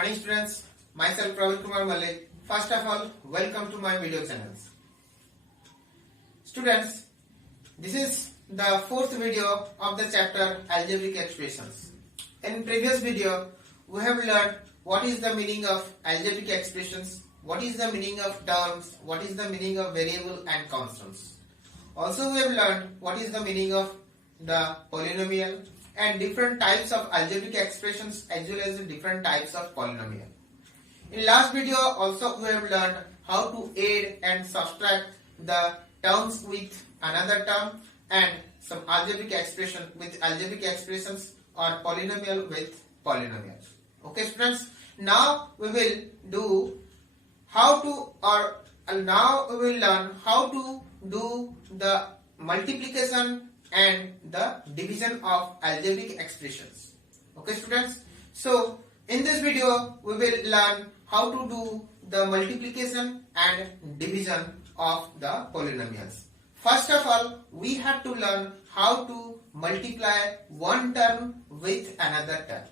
Morning students, myself Praveen Kumar Malik. First of all, welcome to my video channels. Students, this is the fourth video of the chapter Algebraic Expressions. In previous video, we have learned what is the meaning of algebraic expressions, what is the meaning of terms, what is the meaning of variable and constants. Also, we have learned what is the meaning of the polynomial and different types of algebraic expressions as well as different types of polynomial. In last video also we have learned how to add and subtract the terms with another term and some algebraic expression with algebraic expressions or polynomial with polynomial. Okay students, now we will do how to now we will learn how to do the multiplication and the division of algebraic expressions. Okay students, so in this video we will learn how to do the multiplication and division of the polynomials. First of all, we have to learn how to multiply one term with another term.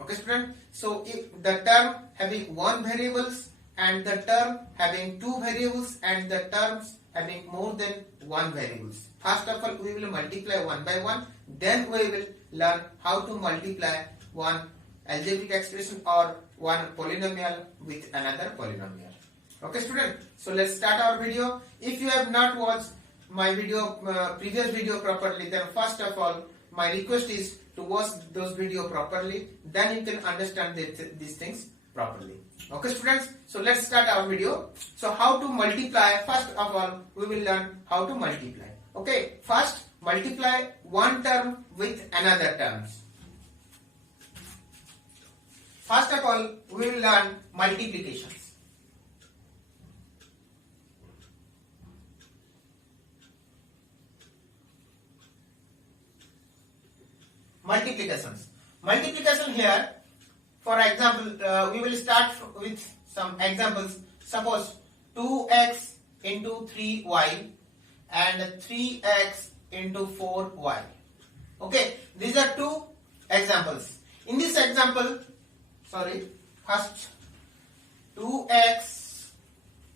Okay student, so if the term having one variables and the term having two variables and the terms having more than one variables. First of all, we will multiply one by one. Then we will learn how to multiply one algebraic expression or one polynomial with another polynomial. Okay student, so let's start our video. If you have not watched my video, previous video properly, then first of all, my request is to watch those video properly. Then you can understand these things properly. Okay students, so let's start our video. So how to multiply? First of all, we will learn how to multiply. Okay, first multiply one term with another terms. First of all, we will learn multiplications. Multiplication here. For example, we will start with some examples. Suppose 2x into 3y and 3x into 4y. Okay, these are two examples. In this example, first 2x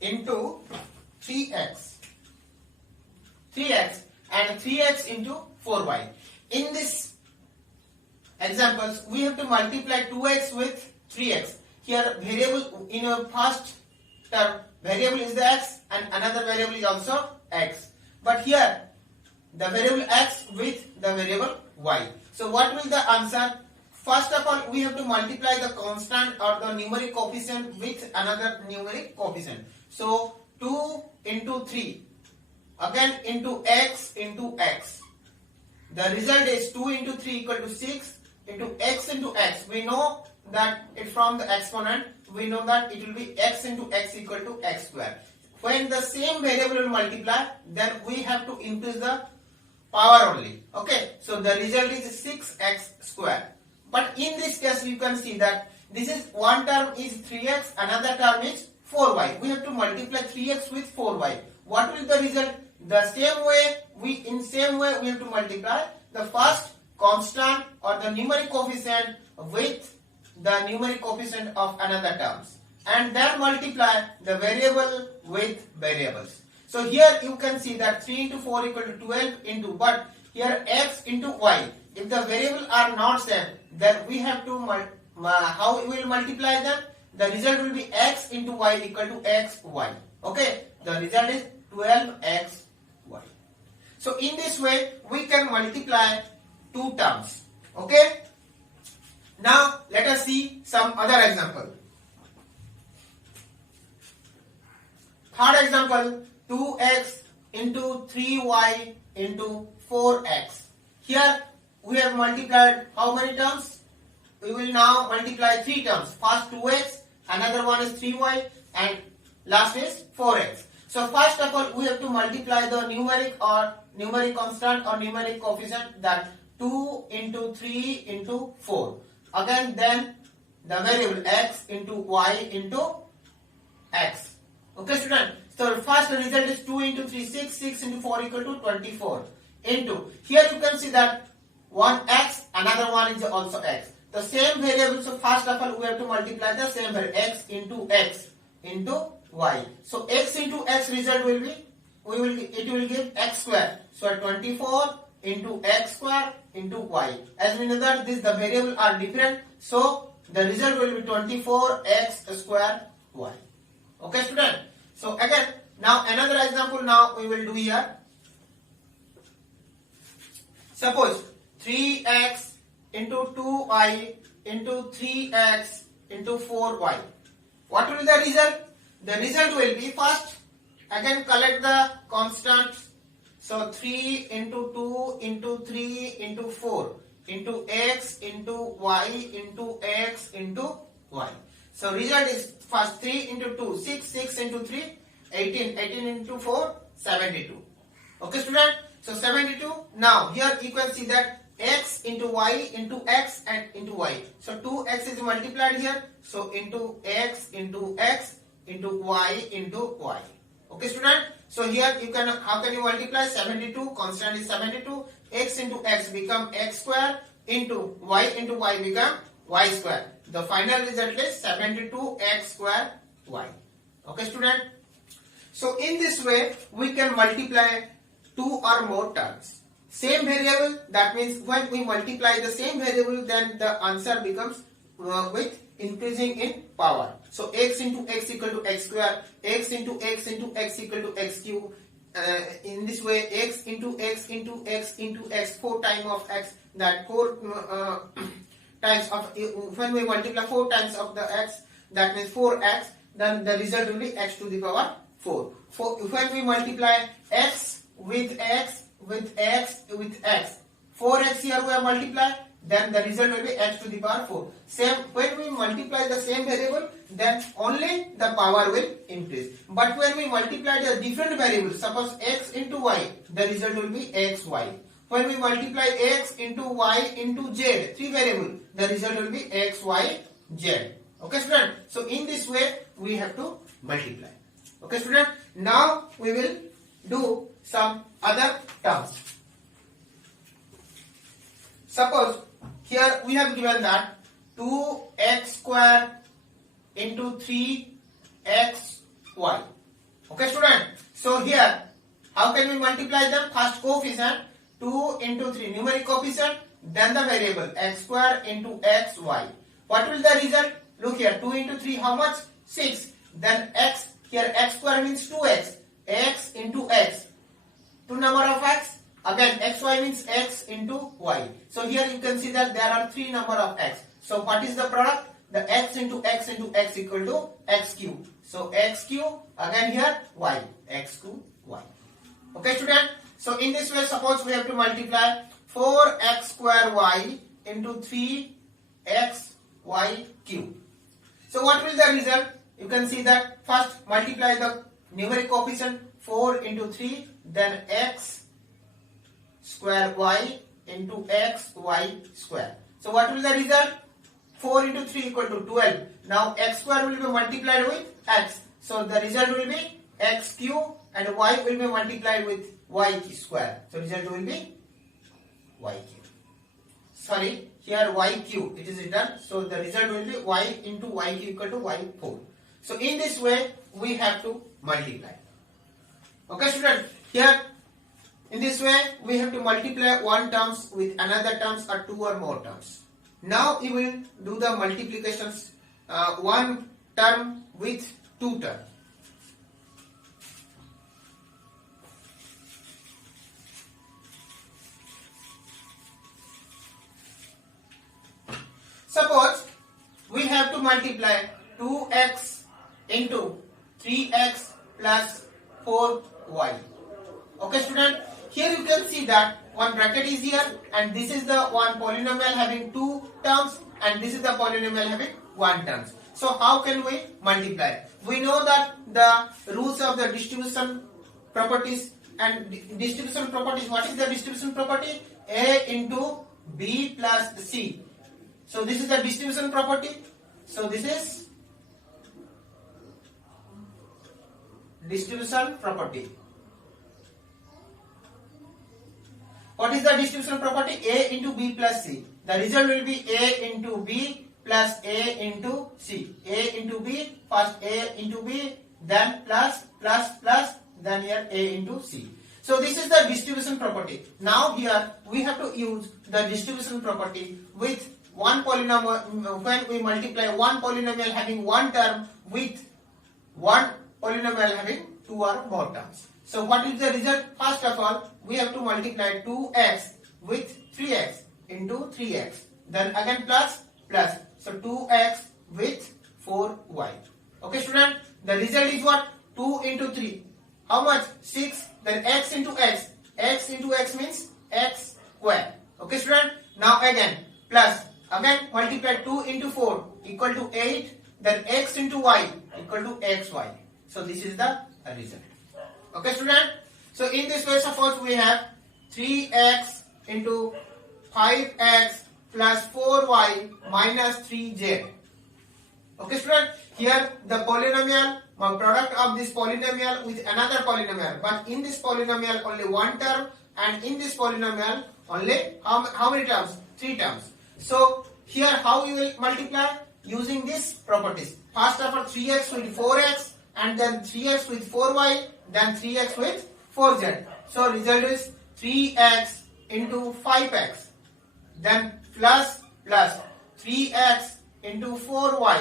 into 3x and 3x into 4y. In this examples, we have to multiply 2x with 3x. Here variable in a first term, variable is the x and another variable is also x. But here the variable x with the variable y. So what will the answer? First of all, we have to multiply the constant or the numeric coefficient with another numeric coefficient. So 2 into 3 again into x into x. The result is 2 into 3 equal to 6 into x. We know that it from the exponent, we know that it will be x into x equal to x square. When the same variable will multiply, then we have to increase the power only. Okay, so the result is 6x square. But in this case, you can see that this is one term is 3x, another term is 4y. We have to multiply 3x with 4y. What will the result? The same way we have to multiply the first constant or the numeric coefficient with the numeric coefficient of another terms, and then multiply the variable with variables. So here you can see that 3 into 4 equal to 12 into, but here x into y. If the variables are not same, then we have to how we will multiply them? The result will be x into y equal to xy. Okay, the result is 12xy. So in this way we can multiply two terms. Okay, now let us see some other example. Third example, 2x into 3y into 4x. Here we have multiplied how many terms? We will now multiply three terms. First 2x, another one is 3y, and last is 4x. So first of all, we have to multiply the numeric constant or numeric coefficient, that 2 into 3 into 4. Again then the variable x into y into x. Okay student, so first result is 2 into 3, 6 into 4 equal to 24. Into, here you can see that one x, another one is also x. the same variable. So first of all we have to multiply the same variable x into y. So x into x result will be it will give x square. So 24 into x square into y. As we know that the variable are different, so the result will be 24x square y. Okay, student. So again, now another example now we will do here. Suppose 3x into 2y into 3x into 4y. What will be the result? The result will be, first again collect the constants. So 3 into 2 into 3 into 4 into x into y into x into y. So result is first 3 into 2, 6 into 3, 18 into 4, 72. Okay, student. So 72. Now here you can see that x into y into x and into y. So 2x is multiplied here. So into x into y into y. Okay, student. So here you can, how can you multiply? 72, constant is 72. X into x become x square into y become y square. The final result is 72x square y. Okay, student. So in this way we can multiply two or more terms. Same variable, that means when we multiply the same variable, then the answer becomes with increasing in power. So x into x equal to x square, x into x into x equal to x cube. In this way, x into x into x into x, 4 times of x, that 4 times of, when we multiply 4 times of the x, that means 4x, then the result will be x to the power 4. When we multiply x with x with x with x, 4x here we have multiplied, then the result will be x to the power 4. Same, when we multiply the same variable, then only the power will increase. But when we multiply the different variables, suppose x into y, the result will be xy. When we multiply x into y into z, 3 variables, the result will be x, y, z. Okay, student. So in this way we have to multiply. Okay, student. Now we will do some other terms. Suppose here we have given that 2x square into 3xy. Okay, student. So here how can we multiply them? First coefficient 2 into 3, numeric coefficient, then the variable x square into xy. What will the result? Look here, 2 into 3 how much? 6. Then x, here x square means 2x, x into x, 2 number of x, again xy means x into y. So here you can see that there are 3 number of x. So what is the product? The x into x equal to x cube. So x cube, again here y, x cube y. Okay, student. So in this way, suppose we have to multiply 4x square y into 3xy cube. So what will the result? You can see that first multiply the numeric coefficient 4 into 3, then x square y into x y square. So what will the result? 4 into 3 equal to 12. Now x square will be multiplied with x. So the result will be x cube and y will be multiplied with y square. So result will be y cube. Sorry, here y cube it is written. So the result will be y into y cube equal to y4. So in this way we have to multiply. Okay, student. Here in this way we have to multiply one terms with another terms or 2 or more terms. Now we will do the multiplications, one term with 2 terms. Suppose we have to multiply 2x into 3x plus 4y. Okay, student. Here you can see that one bracket is here and this is the one polynomial having 2 terms and this is the polynomial having 1 terms. So how can we multiply? We know that the rules of the distribution properties and distribution properties. What is the distribution property? A into B plus C. So this is the distribution property. So this is distribution property. What is the distribution property? A into B plus C. the result will be A into B plus A into C. A into B, first A into B, then plus, then here A into C. So this is the distribution property. Now here we have to use the distribution property with one polynomial, when we multiply one polynomial having one term with one polynomial having two or more terms. So what is the result? First of all, we have to multiply 2x with 3x into 3x. Then again plus. So 2x with 4y. Okay student, the result is what? 2 into 3. How much? 6. Then x into x. X into x means x square. Okay student, now again plus. Again multiply 2 into 4 equal to 8. Then x into y equal to xy. So this is the result. Okay student, so in this way suppose we have 3x into 5x plus 4y minus 3z. Okay student, here the polynomial, product of this polynomial with another polynomial, but in this polynomial only one term, and in this polynomial only how many terms? 3 terms. So here how you will multiply? Using these properties. First of all 3x with 4x, and then 3x with 4y, then 3x with 4z. So result is 3x into 5x, then plus 3x into 4y,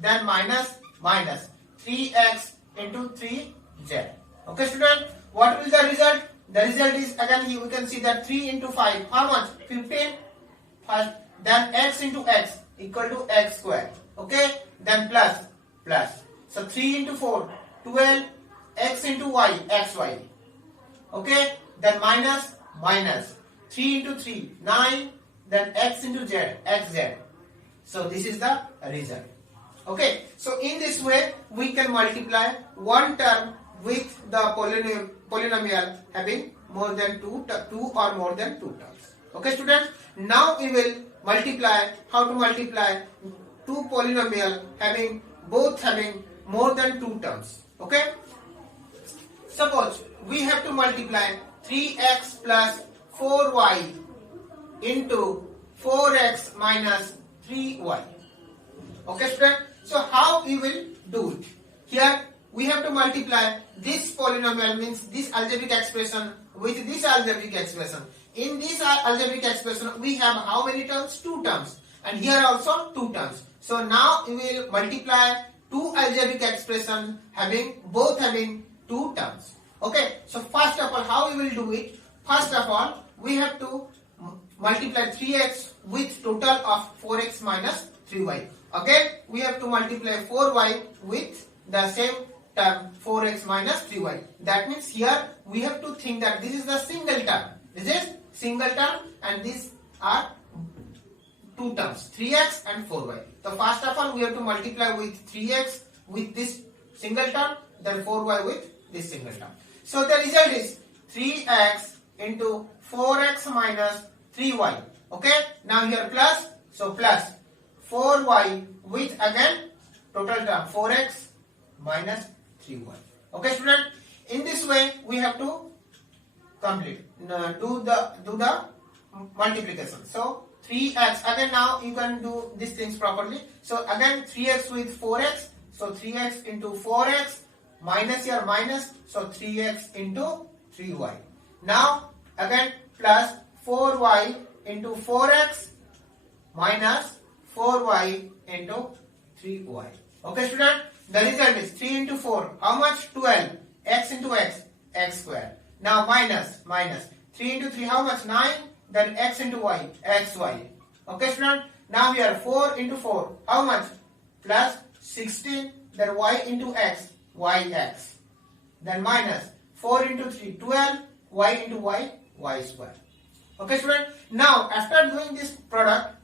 then minus 3x into 3z. Okay student, what will the result? The result is again we can see that 3 into 5, how much? 15. First, then x into x equal to x square. Okay, then plus. So 3 into 4, 12, x into y, xy. Okay, then minus. 3 into 3, 9, then x into z, xz. So this is the result. Okay, so in this way we can multiply one term with the polynomial having more than two or more than 2 terms. Okay students, now we will multiply, how to multiply two polynomial having more than 2 terms. Okay, suppose we have to multiply 3x plus 4y into 4x minus 3y. Okay student, so how we will do it? Here we have to multiply this polynomial, means this algebraic expression, with this algebraic expression. In this algebraic expression we have how many terms? 2 terms, and here also 2 terms. So now we will multiply two algebraic expression both having 2 terms. Okay, so first of all how we will do it? First of all we have to multiply 3x with total of 4x minus 3y. Again we have to multiply 4y with the same term 4x minus 3y. That means here we have to think that this is the single term. This is single term, and these are 2 terms, 3x and 4y. So first of all we have to multiply with 3x with this single term, then 4y with this single term. So the result is 3x into 4x minus 3y. Okay, now here plus, so plus 4y with again total term 4x minus 3y. Okay student, in this way we have to complete, do the multiplication. So 3x, again now you can do these things properly. So again 3x with 4x, so 3x into 4x minus here minus, so 3x into 3y. Now again plus 4y into 4x minus 4y into 3y. Okay student, the result is 3 into 4, how much? 12, x into x, x square. Now minus 3 into 3, how much? 9, then x into y, xy. Okay student, now here 4 into 4, how much? Plus 16, then y into x, yx. Then minus 4 into 3, 12, y into y, y square. Okay student, now after doing this product,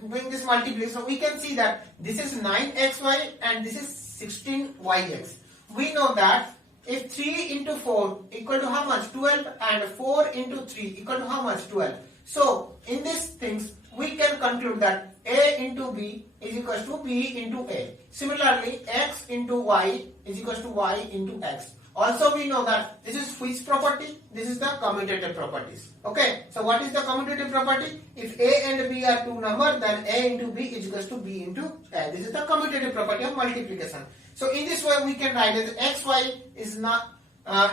doing this multiplication, we can see that this is 9xy and this is 16yx. We know that if 3 into 4 equal to how much? 12, and 4 into 3 equal to how much? 12. So in these things we can conclude that a into b is equal to b into a. Similarly, x into y is equal to y into x. Also we know that this is which property? This is the commutative properties. Okay. So what is the commutative property? If A and B are two numbers, then A into B is equals to B into A. This is the commutative property of multiplication. So in this way we can write that xy is not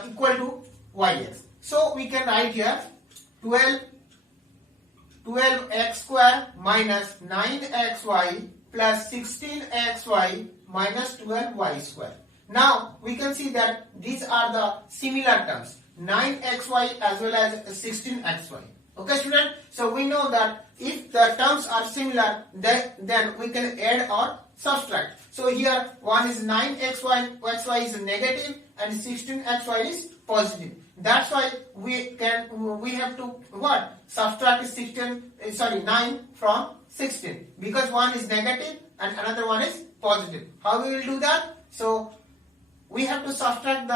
equal to yx. So we can write here 12x square minus 9xy plus 16xy minus 12y square. Now we can see that these are the similar terms, 9xy as well as 16xy. Okay student, so we know that if the terms are similar, then we can add or subtract. So here one is 9xy, xy is negative and 16xy is positive. That's why we have to what? Subtract 9 from 16, because one is negative and another one is positive. How we will do that? So we have to subtract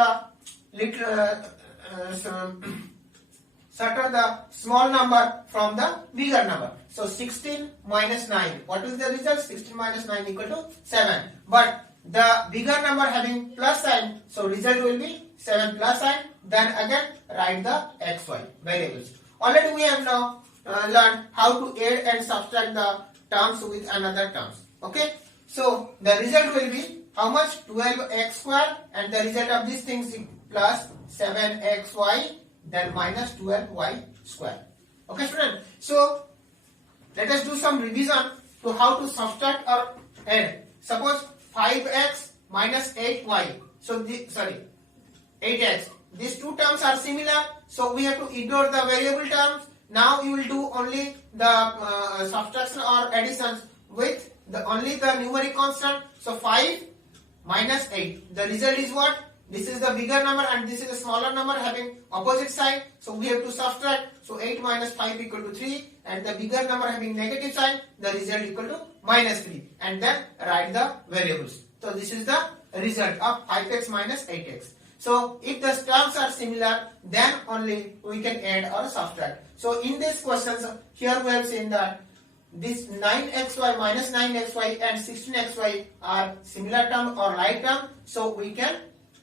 the small number from the bigger number. So 16 minus 9. What is the result? 16 minus 9 equal to 7. But the bigger number having plus sign, so result will be 7 plus sign. Then again write the xy variables. Already we have now learned how to add and subtract the terms with another terms. Okay. So the result will be how much? 12x square, and the result of these things is plus 7xy, then minus 12y square. Okay student. So let us do some revision to how to subtract or add. Suppose 5x minus 8y. So 8x. These two terms are similar, so we have to ignore the variable terms. Now you will do only the subtraction or additions with only the numeric constant. So 5 minus 8. The result is what? This is the bigger number and this is a smaller number having opposite side. So we have to subtract. So 8 minus 5 equal to 3, and the bigger number having negative sign, the result equal to minus 3, and then write the variables. So this is the result of 5x minus 8x. So if the terms are similar, then only we can add or subtract. So in this questions here we have seen that this 9xy minus 9xy and 16xy are similar term or like term. So we can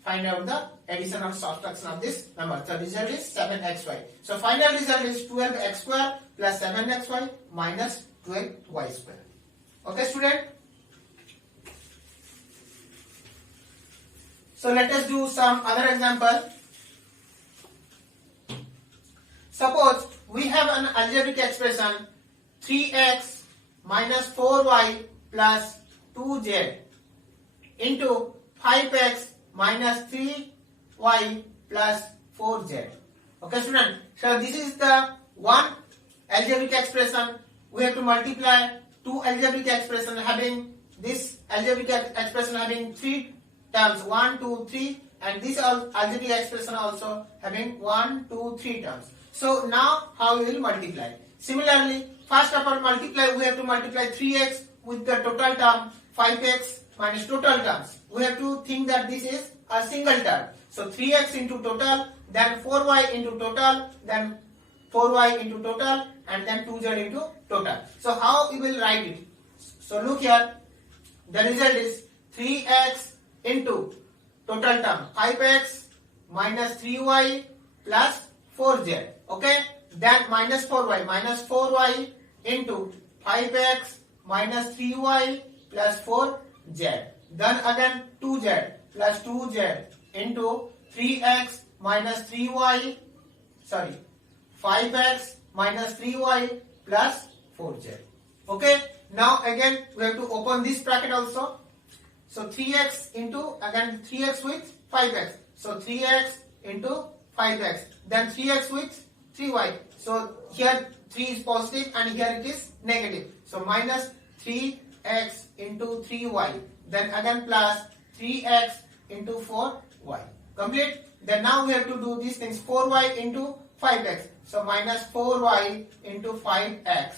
find out the addition or subtraction of this number. The result is 7xy. So final result is 12x square plus 7xy minus 12y square. Okay student. So let us do some other example. Suppose we have an algebraic expression 3x minus 4y plus 2z into 5x minus 3y plus 4z. Okay student. So this is the one algebraic expression. We have to multiply two algebraic expression having this algebraic expression having three terms 1, 2, 3, and this algebraic expression also having 1, 2, 3 terms. So now how we will multiply? Similarly, first of all multiply, we have to multiply 3x with the total term 5x minus total terms. We have to think that this is a single term. So 3x into total, then 4y into total, then 4y into total, and then 2z into total. So how we will write it? So look here, the result is 3x into total term 5x minus 3y plus 4z. Okay, then minus 4y into 5x minus 3y plus 4z. Then again 2z plus 2z into 3x minus 5x minus 3y plus 4z. Okay, now again we have to open this bracket also. So 3x into again 3x with 5x. So 3x into 5x. Then 3x with 3y. So here 3 is positive and here it is negative. So minus 3x into 3y. Then again plus 3x into 4y. Complete. Then now we have to do these things. 4y into 5x. So minus 4y into 5x.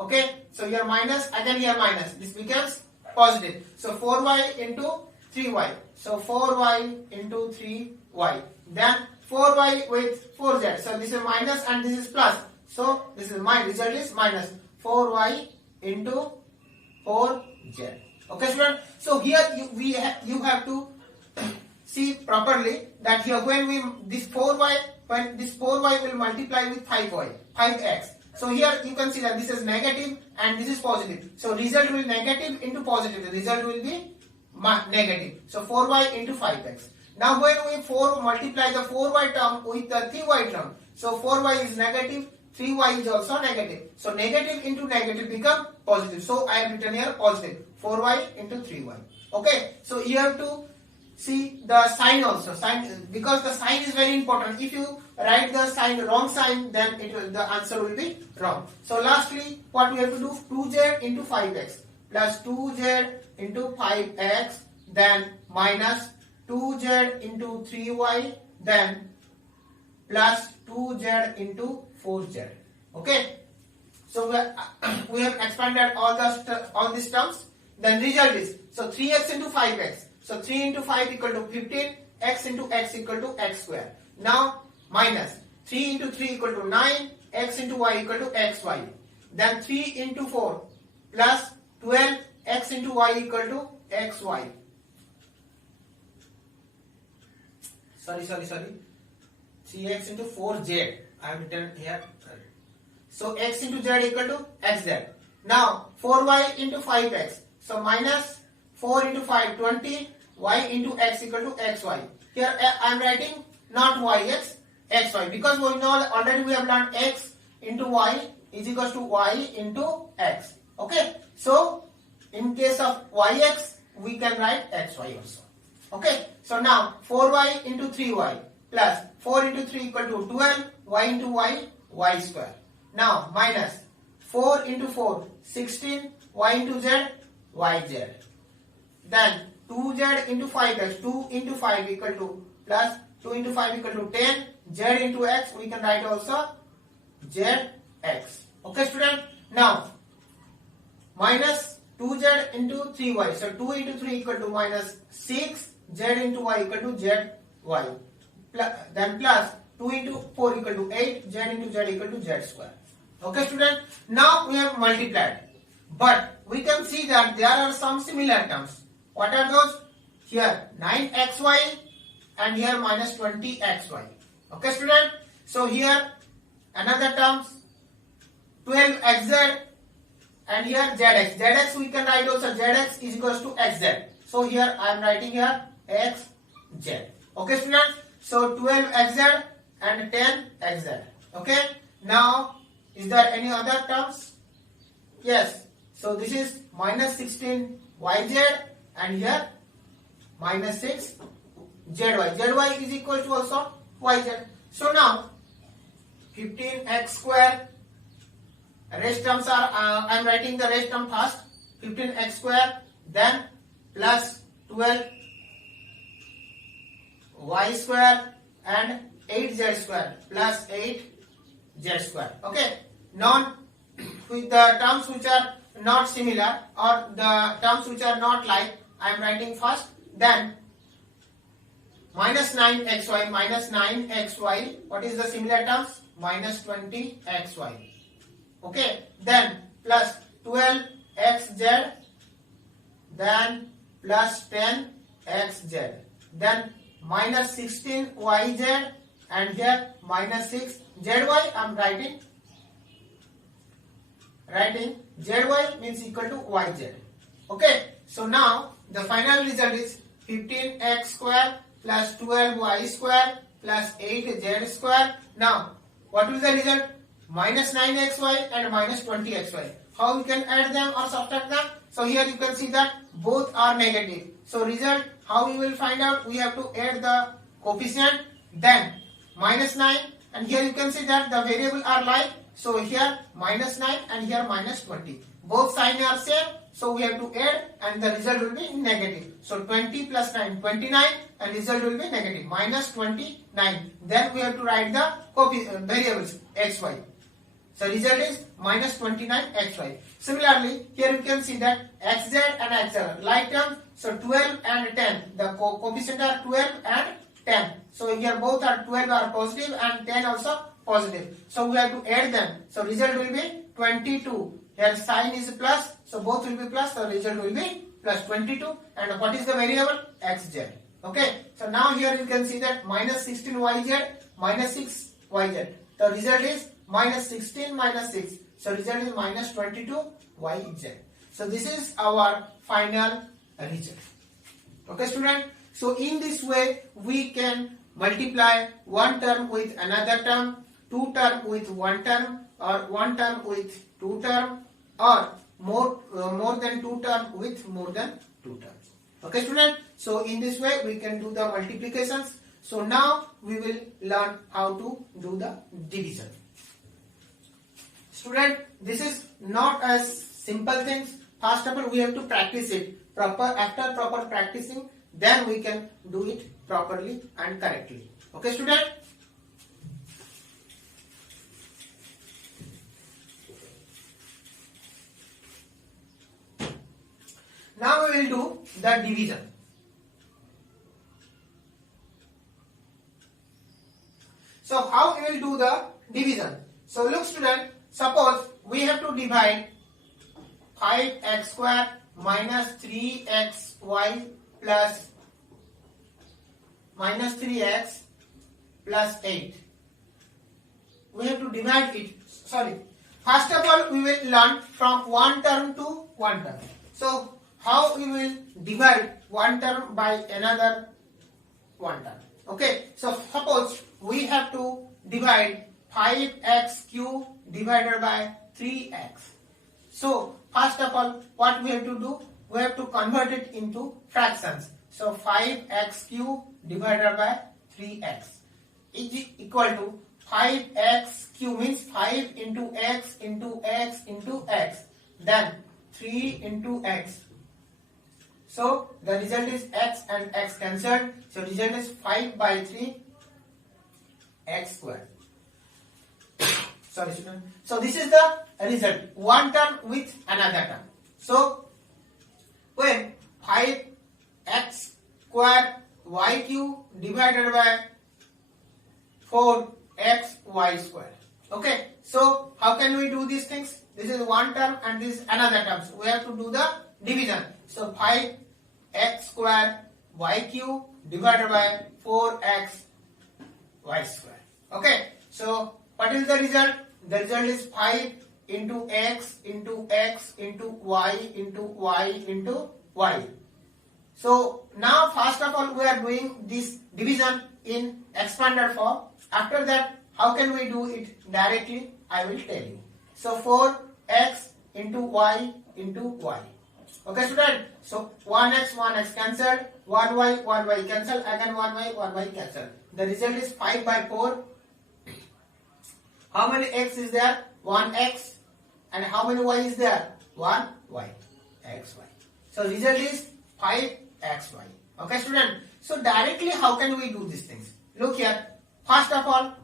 Okay. So here minus, again here minus. This becomes positive. So 4y into 3y. So 4y into 3y. Then 4y with 4z. So this is minus and this is plus. So this is my result is minus 4y into 4z. Okay student. So here you have to see properly that here when this 4y will multiply with 5x. So here you can see that this is negative and this is positive. So result will negative into positive. The result will be negative. So 4y into 5x. Now when we multiply the 4y term with the 3y term, so 4y is negative, 3y is also negative. So negative into negative become positive. So I have written here positive. 4y into 3y. Okay. So you have to see the sign also. Because the sign is very important. If you write the sign wrong sign, then the answer will be wrong. So lastly, what we have to do? 2z into 5x plus 2z into 5x, then minus 2z into 3y, then plus 2z into 4z. Okay. So we have expanded all these terms. Then result is, so 3x into 5x. So 3 into 5 equal to 15, x into x equal to x square. Now minus 3 into 3 equal to 9, x into y equal to xy. Then 3 into 4 plus 12, x into y equal to xy. Sorry. 3x into 4z. I have written here. So x into z equal to xz. Now 4y into 5x. So minus 4 into 5, 20, y into x equal to xy. Here I am writing not yx, xy, because we know already we have learned x into y is equals to y into x. Okay. So in case of yx, we can write xy also. Okay. So now 4y into 3y plus 4 into 3 equal to 12, y into y square. Now minus 4 into 4, 16, y into z, yz. Then 2z into 5x, 2 into 5 equal to plus 2 into 5 equal to 10, z into x, we can write also zx. Okay student. Now minus 2z into 3y. So 2 into 3 equal to minus 6, z into y equal to zy. Then plus 2 into 4 equal to 8, z into z equal to z square. Okay student. Now we have multiplied. But we can see that there are some similar terms. What are those? Here 9xy and here minus 20xy. Okay student. So here another terms 12xz and here zx. Zx we can write also zx is equals to xz. So here I am writing here xz. Okay student. So 12xz and 10xz. Okay. Now is there any other terms? Yes. So this is minus 16 yz and here minus 6 zy. Zy is equal to also yz. So now 15x square, rest terms are, I am writing the rest term first. 15x square, then plus 12 y square and 8z square plus 8z square. Okay. Now with the terms which are not similar or the terms which are not like, I am writing first. Then minus 9xy, minus 9xy. What is the similar terms? Minus 20xy. Okay. Then plus 12xz. Then plus 10xz. Then minus 16yz and here minus 6zy. I am writing zy means equal to yz. Okay. So now the final result is 15x square plus 12y square plus 8z square. Now what is the result? Minus 9xy and minus 20xy. How we can add them or subtract them? So here you can see that both are negative. So result, how we will find out? We have to add the coefficient, then minus 9, and here you can see that the variable are like. So here minus 9 and here minus 20. Both signs are same. So we have to add and the result will be negative. So 20 plus 9, 29, and result will be negative, minus 29. Then we have to write the variables xy. So result is minus 29xy. Similarly, here you can see that xz and xy like terms. So 12 and 10. The coefficient are 12 and 10. So here both are 12 are positive and 10 also positive. So we have to add them. So result will be 22. Here sign is plus. So both will be plus. So result will be plus 22. And what is the variable? Xz. Okay, so now here you can see that minus 16yz minus 6yz. The result is minus 16 minus 6. So result is minus 22yz. So this is our final result. Okay, student. So in this way we can multiply one term with another term, two term with one term, or one term with two term, or more than two term with more than two terms. Okay, student. So in this way we can do the multiplications. So now we will learn how to do the division. Student, this is not as simple things. First of all, we have to practice it proper. After proper practicing, then we can do it properly and correctly. Okay, student. Now we will do the division. So how we will do the division? So look, student, suppose we have to divide 5x square minus 3xy plus minus 3x plus 8. We have to divide it. Sorry. First of all, we will learn from one term to one term. So how we will divide one term by another one term. Okay. So suppose we have to divide 5x cube divided by 3x. So first of all, what we have to do? We have to convert it into fractions. So 5x cube divided by 3x is equal to 5x cube means 5 into x into x into x, then 3 into x. So the result is x and x cancelled. So result is 5 by 3 x squared. Sorry, student. So this is the result. One term with another term. So when 5x square y cube divided by 4xy square. Okay. So how can we do these things? This is one term and this is another term. So we have to do the division. So 5x square y cube divided by 4x y square. Okay. So what is the result? The result is 5 into x into x into y into y into y. So now first of all we are doing this division in expanded form. After that, how can we do it directly? I will tell you. So 4x into y into y. Okay, student. So 1x cancelled, 1y cancelled, again 1y cancelled. The result is 5 by 4. How many x is there? 1x. And how many y is there? 1y. xy. So result is 5xy. Okay, student. So directly how can we do these things? Look here. First of all,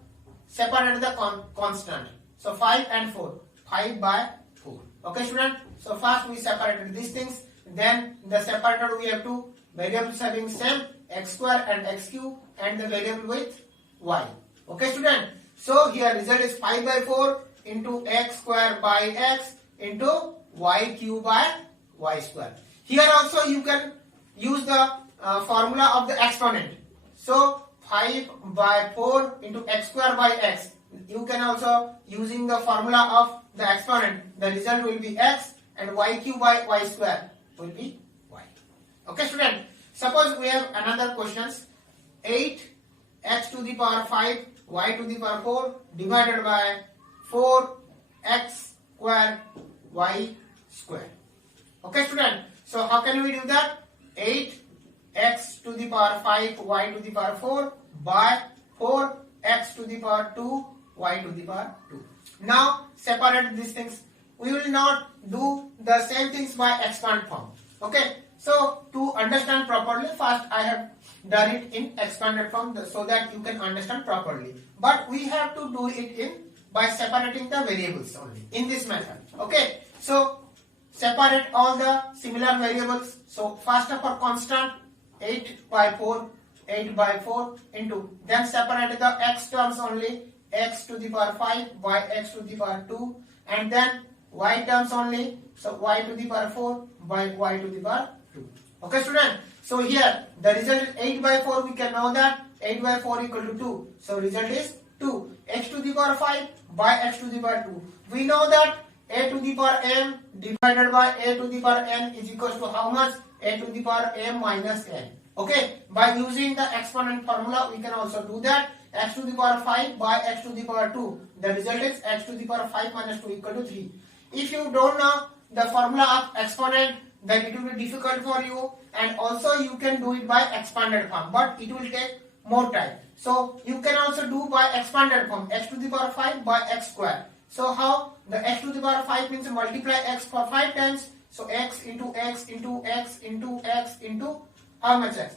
separate the constant. So 5 and 4. 5 by 4. Okay, student. So first we separated these things. Then the separator we have two variables having same x square and x cube and the variable with y. Okay, student. So here result is 5 by 4 into x square by x into y cube by y square. Here also you can use the formula of the exponent. So 5 by 4 into x square by x. You can also using the formula of the exponent. The result will be x and y cube by y square will be y. Okay, student. Suppose we have another questions. 8 x to the power 5 y to the power 4 divided by 4 x square y square. Okay, student. So how can we do that? 8 x to the power 5 y to the power 4 by 4 x to the power 2 y to the power 2. Now separate these things. We will not do the same things by expand form. Okay. So to understand properly, first I have done it in expanded form so that you can understand properly. But we have to do it in by separating the variables only in this method. Okay. So separate all the similar variables. So first of all constant 8 by 4 into, then separate the x terms only, x to the power 5 by x to the power 2, and then y terms only, so y to the power 4 by y to the power 2. Okay, student. So here the result is 8 by 4. We can know that 8 by 4 equal to 2. So result is 2. X to the power 5 by x to the power 2. We know that a to the power m divided by a to the power n is equals to how much? A to the power m minus n. Okay, by using the exponent formula we can also do that. X to the power 5 by x to the power 2. The result is x to the power 5 minus 2 equal to 3. If you don't know the formula of exponent, then it will be difficult for you, and also you can do it by expanded form, but it will take more time. So you can also do by expanded form, x to the power 5 by x square. So how? The x to the power 5 means multiply x for 5 times. So x into x into x into x into how much x?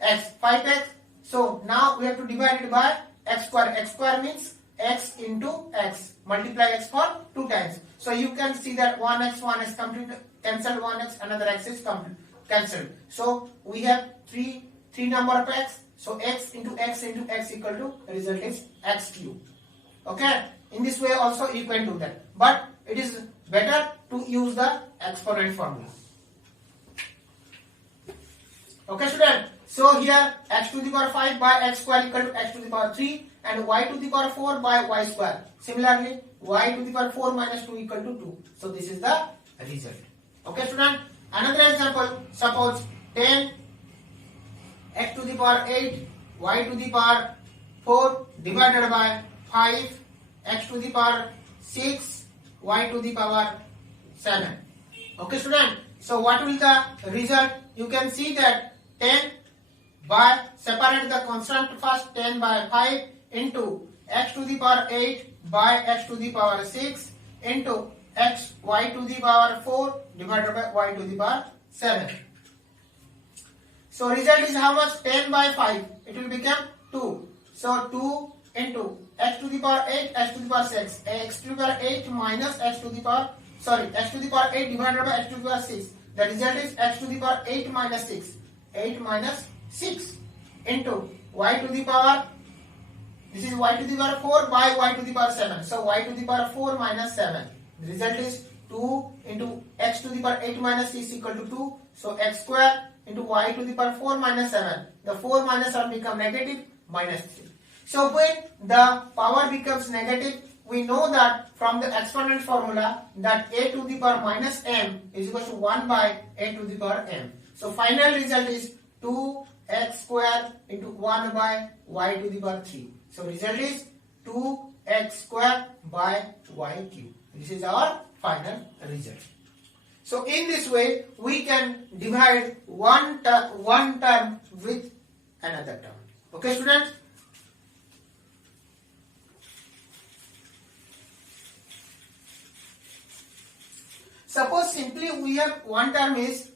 X, 5x. So now we have to divide it by x square. X square means x into x. Multiply x for 2 times. So you can see that 1x complete, cancelled 1x, another x is cancelled. So we have three number of x. So x into x into x equal to, result is x cube. Okay. In this way also you can do that. But it is better to use the exponent formula. Okay student. So here x to the power 5 by x square equal to x to the power 3 and y to the power 4 by y square. Similarly, y to the power 4 minus 2 equal to 2. So this is the result. Okay student. Another example, suppose 10 x to the power 8 y to the power 4 divided by 5 x to the power 6 y to the power 7. Okay student. So what will the result? You can see that 10 by, separate the constant first, 10 by 5 into x to the power 8 by x to the power 6 into x y to the power 4 divided by y to the power 7. So result is how much? 10 by 5. It will become 2. So 2 into x to the power 8 x to the power 6. X to the power 8 minus x to the power, x to the power 8 divided by x to the power 6. The result is x to the power 8 minus 6. 8 minus 6 into y to the power, this is y to the power 4 by y to the power 7. So y to the power 4 minus 7. The result is 2 into x to the power 8 minus 6 equal to 2. So x square into y to the power 4 minus 7. The 4 minus 7 become negative, minus 3. So when the power becomes negative, we know that from the exponent formula that a to the power minus m is equal to 1 by a to the power m. So final result is 2x square into 1 by y to the power 3. So result is 2x square by y cube. This is our final result. So in this way we can divide one term with another term. Okay students? Suppose simply we have one term is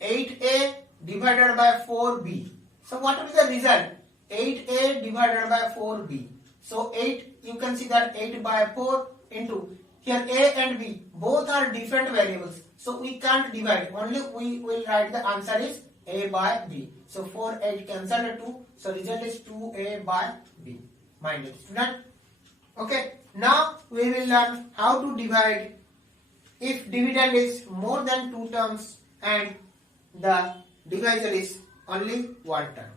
8a divided by 4b. So what will be the result? 8a divided by 4b. So 8, you can see that 8 by 4 into, here a and b both are different variables. So we can't divide. Only we will write the answer is a by b. So 4, 8 cancel 2. So result is 2a by b. Mind it, student. Okay. Now we will learn how to divide if dividend is more than 2 terms and the divisor is only one term.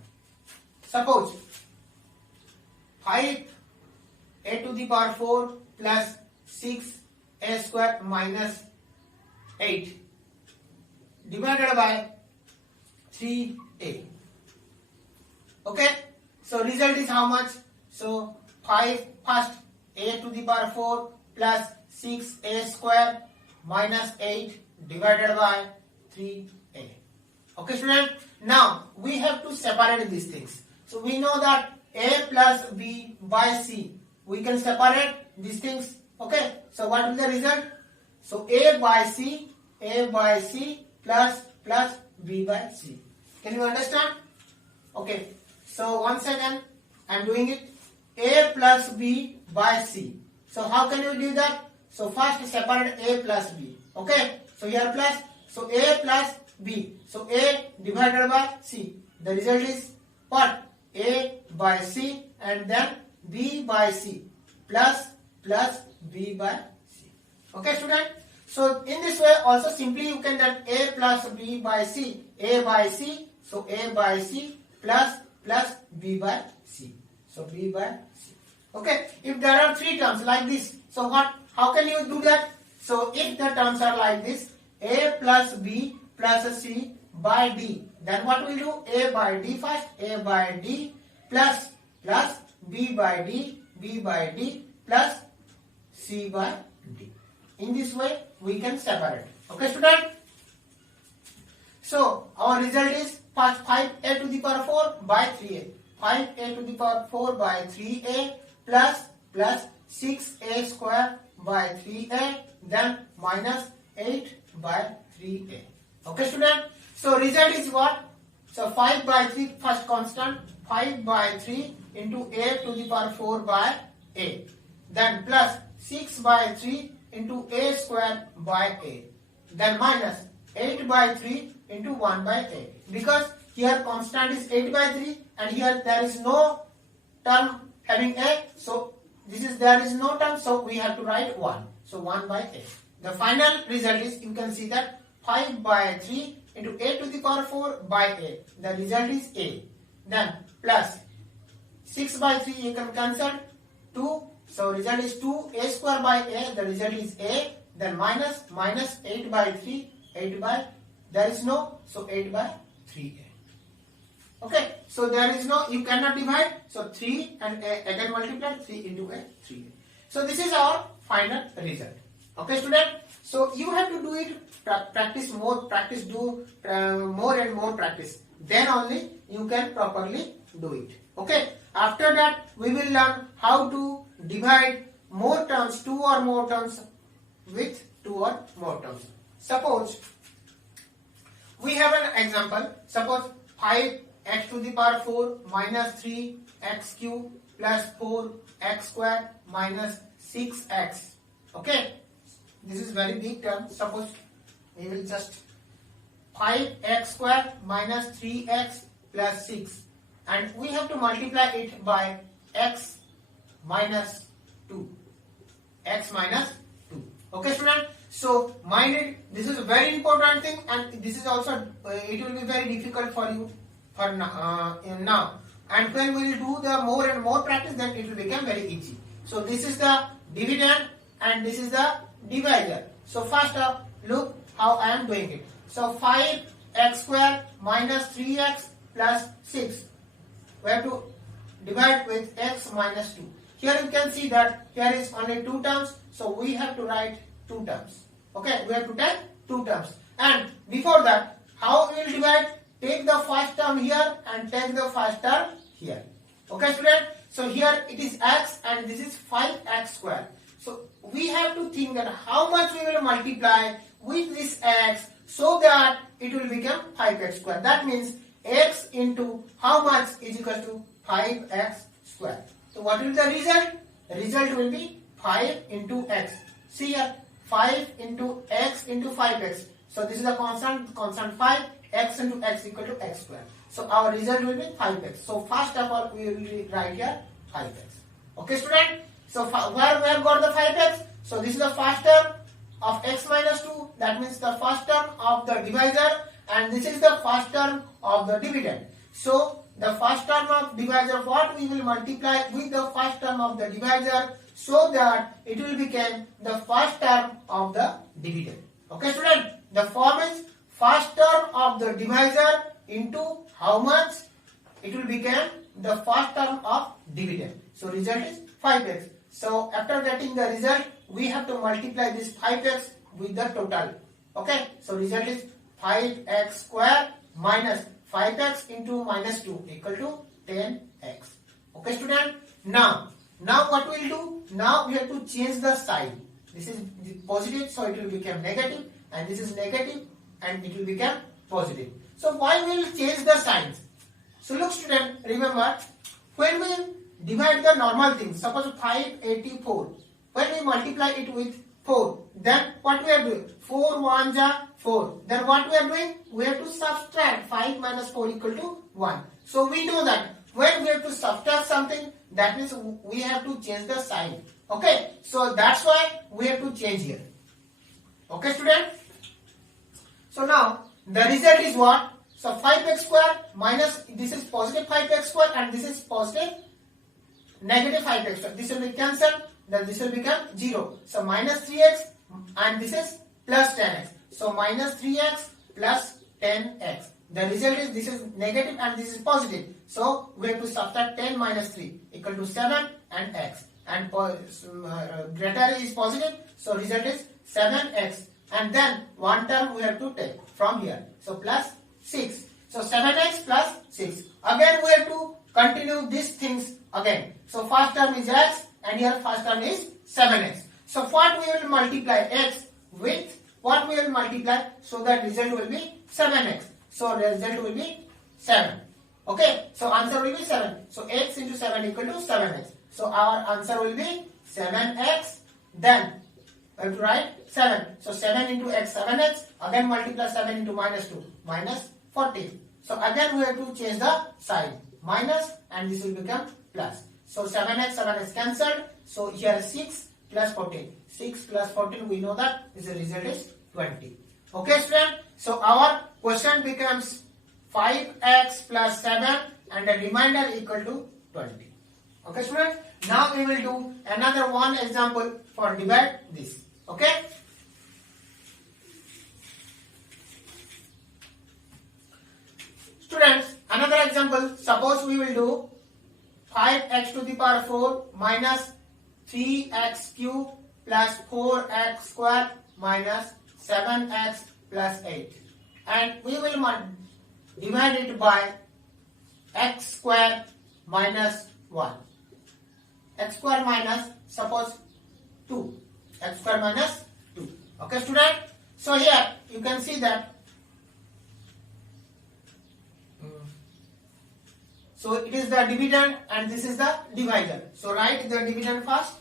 Suppose 5 a to the power 4 plus 6 a square minus 8 divided by 3a. Okay. So result is how much? So 5 first a to the power 4 plus 6a square minus 8 divided by 3a. Okay student. Now we have to separate these things. So we know that a plus b by c. We can separate these things. Okay. So what will the result? So a by c plus b by c. Can you understand? Okay. So once again I am doing it. A plus b by c. So how can you do that? So first separate a plus b. Okay. So here plus. So a plus b. So a divided by c. The result is what? A by c and then b by c plus b by c. Okay student. So in this way also simply you can get a plus b by c. A by c So A by C plus B by C. So B by C. Okay. If there are three terms like this, so how can you do that? So if the terms are like this, A plus B plus C by D, then what will do? A by D first, A by D plus B by D, B by D plus C by D. In this way, we can separate. Okay, student? So, our result is 5a to the power 4 by 3a. 5a to the power 4 by 3a plus 6a square by 3a, then minus 8 by 3a. Okay, student? So, result is what? So, 5 by 3 first constant, 5 by 3 into a to the power 4 by a. Then plus 6 by 3 into a square by a. Then minus 8 by 3 into 1 by a. Because here constant is 8 by 3 and here there is no term having a. So there is no term, so we have to write 1. So 1 by a. The final result is, you can see that 5 by 3 into a to the power 4 by a. The result is a. Then plus 6 by 3 you can cancel 2. So result is 2 a square by a. The result is a. Then minus 8 by 3. 8 by, there is no, so 8 by 3a. Okay, so there is no, you cannot divide, so 3 and a again multiply, 3 into a, 3a. So this is our final result. Okay, student? So you have to do it, practice more and more practice. Then only you can properly do it. Okay, after that we will learn how to divide more terms, 2 or more terms with 2 or more terms. Suppose we have an example. Suppose 5x to the power 4 minus 3x cube plus 4x square minus 6x. Okay, this is very big term. Suppose we will just 5x square minus 3x plus 6, and we have to multiply it by x minus 2. X minus 2. Okay, student? So, mind it, this is a very important thing, and this is also, it will be very difficult for you for now. And when we will do the more and more practice, then it will become very easy. So, this is the dividend and this is the divisor. So, first look how I am doing it. So, 5x square minus 3x plus 6. We have to divide with x minus 2. Here you can see that here is only 2 terms. So, we have to write 2 terms. Okay, we have to take 2 terms. And before that, how we will divide? Take the first term here and take the first term here. Okay, student? So here it is x and this is 5x square. So we have to think that how much we will multiply with this x so that it will become 5x square. That means x into how much is equal to 5x square. So what will be the result? The result will be 5 into x. See here. 5 into x into 5x. So this is the constant 5, x into x equal to x square. So our result will be 5x. So first of all we will write here 5x. Okay, student? So where we have got the 5x? So this is the first term of x minus 2. That means the first term of the divisor, and this is the first term of the dividend. So the first term of divisor, what we will multiply with the first term of the divisor, so that it will become the first term of the dividend. Okay, student? The form is first term of the divisor into how much? It will become the first term of dividend. So result is 5x. So after getting the result, we have to multiply this 5x with the total. Okay, so result is 5x square minus 5x into minus 2 equal to 10x. Okay, student? Now what we will do? Now we have to change the sign. This is positive, so it will become negative, and this is negative, and it will become positive. So why we will change the signs? So look, student, remember, when we divide the normal things, suppose 584, when we multiply it with 4, then what we are doing? 4 1s are 4. Then what we are doing? We have to subtract 5 minus 4 equal to 1. So we know that when we have to subtract something, that means we have to change the sign. Okay, so that's why we have to change here. Okay, student? So now the result is what? So 5x square minus, this is positive 5x square and this is positive negative 5x square. This will be cancelled, then this will become 0. So minus 3x and this is plus 10x. So minus 3x plus 10x. The result is this is negative and this is positive. So we have to subtract 10 minus 3 equal to 7 and x. And greater is positive, so result is 7x. And then one term we have to take from here. So plus 6. So 7x plus 6. Again we have to continue these things again. So first term is x and here first term is 7x. So what we will multiply x with what we will multiply, so that result will be 7x. So result will be 7. Okay, so answer will be 7. So x into 7 equal to 7x. So our answer will be 7x. Then we have to write 7. So 7 into x, 7x. Again multiply 7 into minus 2, minus 14. So again we have to change the sign. Minus and this will become plus. So 7x, 7x cancelled. So here 6 plus 14. 6 plus 14 we know that the result is 20. Okay student. So our question becomes 5x plus 7 and the remainder equal to 20. Okay student. Now we will do another one example for divide this. Okay. Students, another example, suppose we will do 5x to the power 4 minus 3x cube plus 4x square minus 7x plus 8. And we will divide it by x square minus 1. X square minus, suppose 2. X square minus 2. Okay student. So here you can see that. So it is the dividend and this is the divisor. So write the dividend first.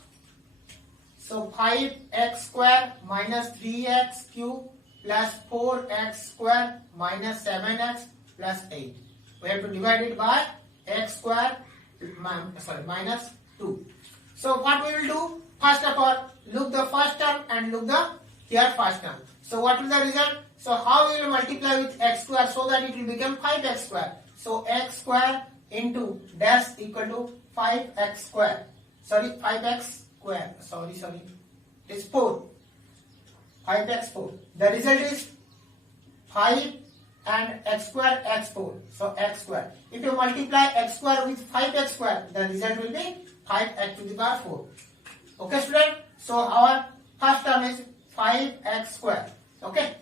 So 5x square minus 3x cube plus 4x square minus 7x plus 8. We have to divide it by x square minus 2. So what we will do? First of all, look the first term and look the here first term. So what will the result? So how we will multiply with x square so that it will become 5x square. So x square into dash equal to 5x square. Sorry, 5x square. Sorry. It is 4. 5x 4. The result is 5 and x square x4. So x square. If you multiply x square with 5x square, the result will be 5x to the power 4. Okay student. So our first term is 5x square. Okay.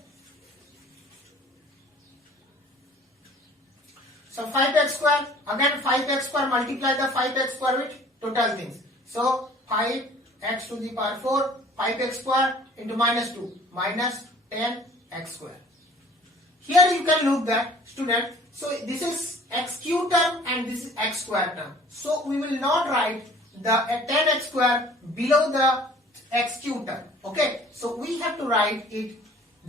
So 5x square, again 5x square, multiply the 5x square with total things. So 5x to the power 4, 5x square into minus 2, minus 10x square. Here you can look that student. So this is x cube term and this is x square term. So we will not write the 10x square below the x cube term. Okay. So we have to write it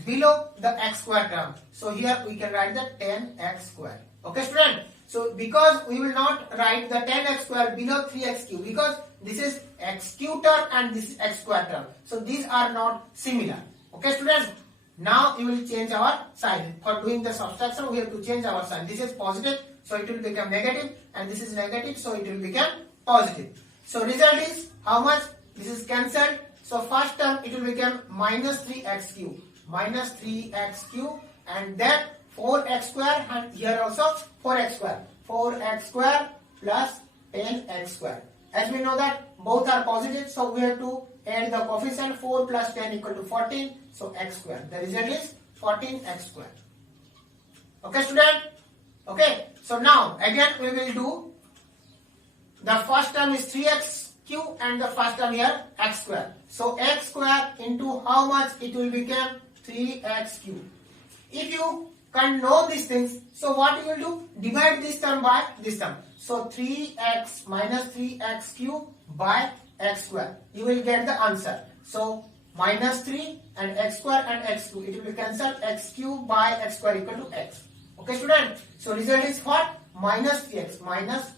below the x square term. So here we can write the 10x square. Okay student. So because we will not write the 10x square below 3x cube, because this is x cube term and this is x square term. So these are not similar. Okay students. Now we will change our sign. For doing the subtraction we have to change our sign. This is positive, so it will become negative, and this is negative, so it will become positive. So result is how much? This is cancelled. So first term it will become minus 3x cube. Minus 3x cube, and then 4x square, and here also 4x square. 4x square plus 10x square. As we know that both are positive, so we have to add the coefficient. 4 plus 10 equal to 14. So x square. The result is 14x square. Okay student? Okay. So now again we will do the first term is 3x cube and the first term here x square. So x square into how much it will become? 3x cube. If you can know these things, so what you will do? Divide this term by this term. So 3x minus 3x cube by x square. You will get the answer. So minus 3 and x square and x cube. It will be cancelled. X cube by x square equal to x. Okay student. So result is what? Minus 3x. Minus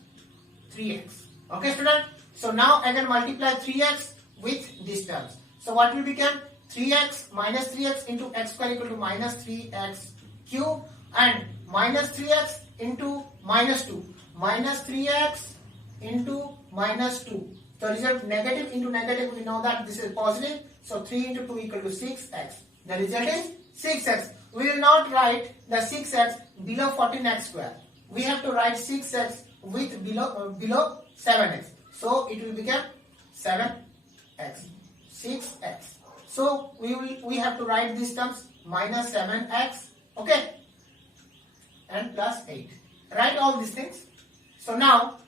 3x. Okay student. So now again multiply 3x with these terms. So what will become? 3x minus 3x into x square equal to minus 3x cube, and minus 3x into minus 2. Minus 3x into minus 2. So result negative into negative, we know that this is positive. So 3 into 2 equal to 6x. The result is 6x. We will not write the 6x below 14x square. We have to write 6x with below 7x. So it will become 7x. 6x. So we have to write these terms minus 7x, okay, and plus 8. Write all these things. So now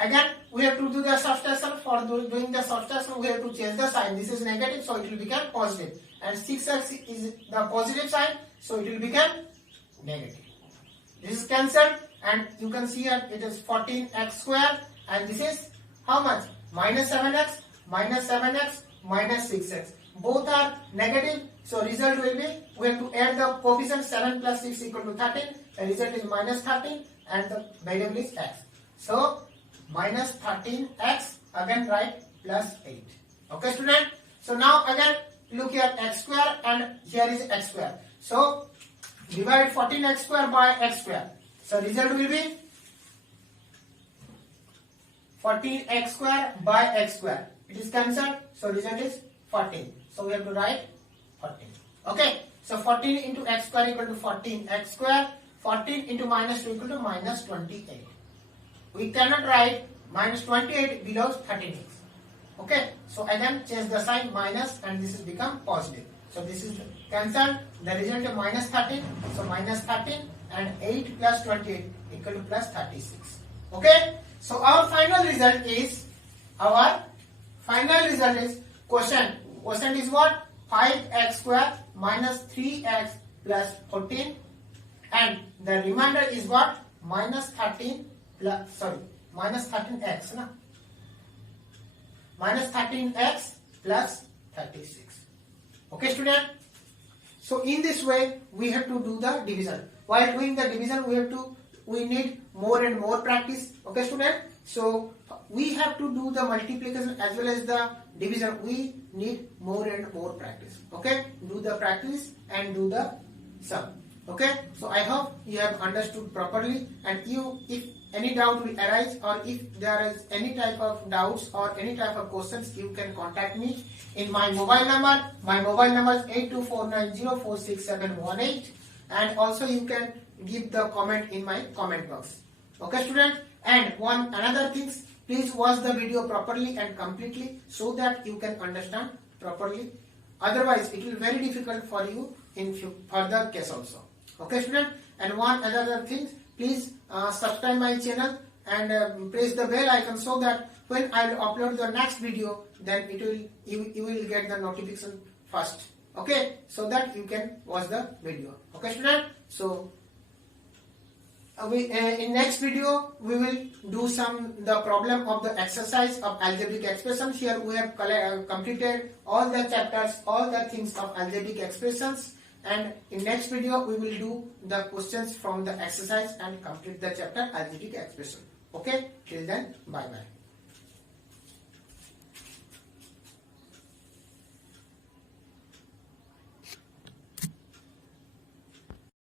again we have to do the subtraction. For doing the subtraction, we have to change the sign. This is negative, so it will become positive. And 6x is the positive sign, so it will become negative. This is cancelled, and you can see here it is 14x square, and this is how much? Minus 7x, minus 7x, minus 6x. Both are negative, so result will be, we have to add the coefficient. 7 plus 6 equal to 13. The result is minus 13, and the variable is x. So minus 13x, again write plus 8. Okay, student? So now again look here, x square, and here is x square. So divide 14x square by x square. So result will be 14x square by x square. It is cancelled, so result is 14. So we have to write 14. Okay, so 14 into x square equal to 14x square. 14 into minus 2 equal to minus 28. We cannot write minus 28 below 13x. Okay, so again change the sign minus, and this has become positive. So this is cancelled. The result is minus 13. So minus 13 and 8 plus 28 equal to plus 36. Okay, so our final result is quotient. Quotient is what? 5x square minus 3x plus 14, and the remainder is what? Minus 13 plus, minus 13x, na? Minus 13x plus 36. Okay, student? So in this way we have to do the division. While doing the division, we need more and more practice. Okay, student? So we have to do the multiplication as well as the division. We need more and more practice. Okay, do the practice and do the sum. Okay, so I hope you have understood properly, and if any doubt will arise, or if there is any type of doubts or any type of questions, you can contact me in my mobile number. My mobile number is 8249046718, and also you can give the comment in my comment box. Okay, student? And another thing, please watch the video properly and completely so that you can understand properly. Otherwise, it will be very difficult for you in further case also. Okay, student? And one another thing, please subscribe my channel and press the bell icon so that when I will upload the next video, then you will get the notification first. Okay, so that you can watch the video. Okay, student? So in next video we will do the problem of the exercise of algebraic expressions. Here we have completed all the chapters, all the things of algebraic expressions, and in next video we will do the questions from the exercise and complete the chapter algebraic expression. Okay, till then, bye bye.